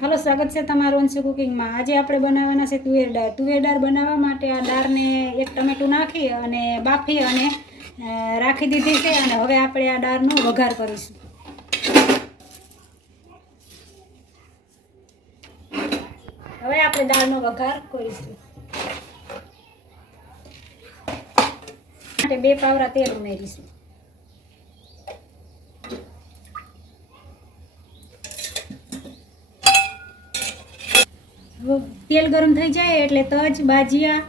હાલો, સ્વાગત છે તમારું અંશુ કુકિંગમાં આજે આપણે બનાવવાના છે તુવેર દાળ તુવેર દાળ બનાવવા માટે આ દાળને એક ટમેટું નાખી અને બાફી અને રાખી દીધી છે અને હવે આપણે આ દાળનો વઘાર કરીશું. હવે આપણે દાળનો વઘાર કરીશું. માટે બે પાવરા તેલ ઉમેરીશું. તેલ ગરમ થઈ જાય એટલે તજ, બાજીયા,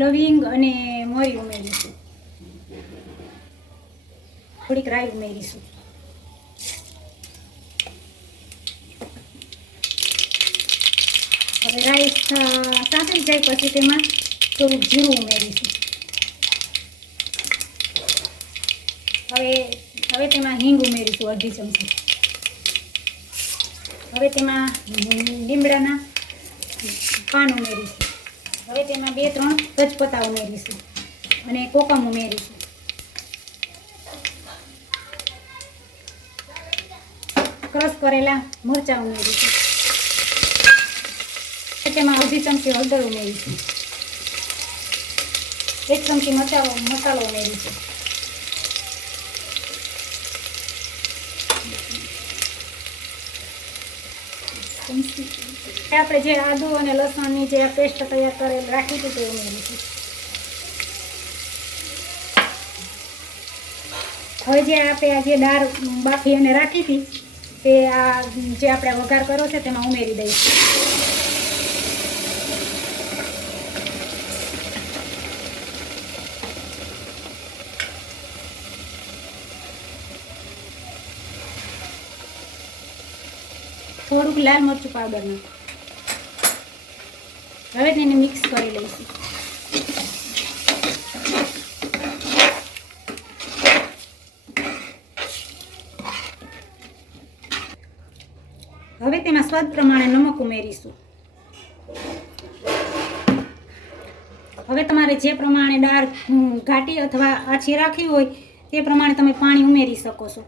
લવિંગ અને મરી ઉમેરીશું. થોડીક રાઈ ઉમેરીશું. હવે રાઈ સાંતળી જાય પછી તેમાં થોડુંક જીરું ઉમેરીશું. હવે હવે તેમાં હિંગ ઉમેરીશું અડધી ચમચી. હવે તેમાં લીમડાના પાન ઉમેરીશું. હવે તેમાં બે, ત્રણ તજપત્તા ઉમેરીશું. અને કોકમ ઉમેરીશું. ક્રશ કરેલા મરચાં ઉમેરીશું. તેમાં અડધી ચમચી હળદર ઉમેરીશું. એક ચમચી મસાલો મસાલો ઉમેરીશું. આપણે જે આદુ અને લસણની જે પેસ્ટ તૈયાર કરેલ રાખી હતી તે ઉમેરીશું. હવે જે આપણે આ જે દાળ બાફી અને રાખી હતી, તે આ જે આપણે વઘાર કર્યો છે તેમાં ઉમેરી દઈશું. થોડુંક લાલ મરચું પાવડર નાખ. હવે તેને મિક્સ કરી લઈશું. હવે તેમાં સ્વાદ પ્રમાણે નમક ઉમેરીશું. હવે તમારે જે પ્રમાણે દાળ ઘાટી અથવા આછી રાખવી હોય, તે પ્રમાણે તમે પાણી ઉમેરી શકો છો.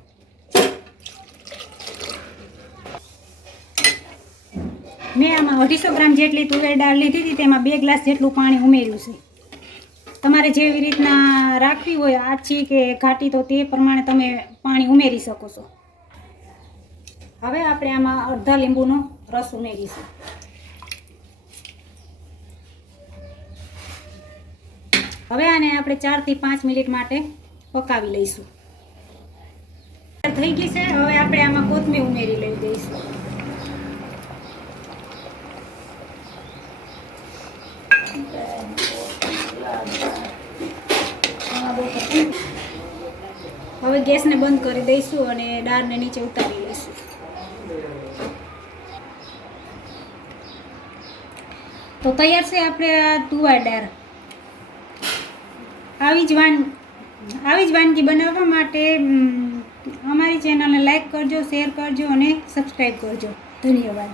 મેં આમાં અઢીસો ગ્રામ જેટલી તુવેર દાળ લીધી હતી, તેમાં બે ગ્લાસ જેટલું પાણી ઉમેર્યું છે. તમારે જેવી રીતના રાખવી હોય આછી કે ઘાટી, તો તે પ્રમાણે તમે પાણી ઉમેરી શકો છો. હવે આપણે આમાં અડધા લીંબુનો રસ ઉમેરીશું. હવે આને આપણે ચારથી પાંચ મિનિટ માટે પકાવી લઈશું. થઈ ગઈ છે, હવે આપણે આમાં કોથમીર ઉમેરી લઈ દઈશું હવે ગેસને બંધ કરી દઈશું અને દાળને નીચે ઉતારી લઈશું. તો તૈયાર છે આપણે આ તુવાર દાળ આવી જ વાન, આવી જ વાનગી બનાવવા માટે અમારી ચેનલને લાઈક કરજો, શેર કરજો અને સબસ્ક્રાઈબ કરજો. ધન્યવાદ.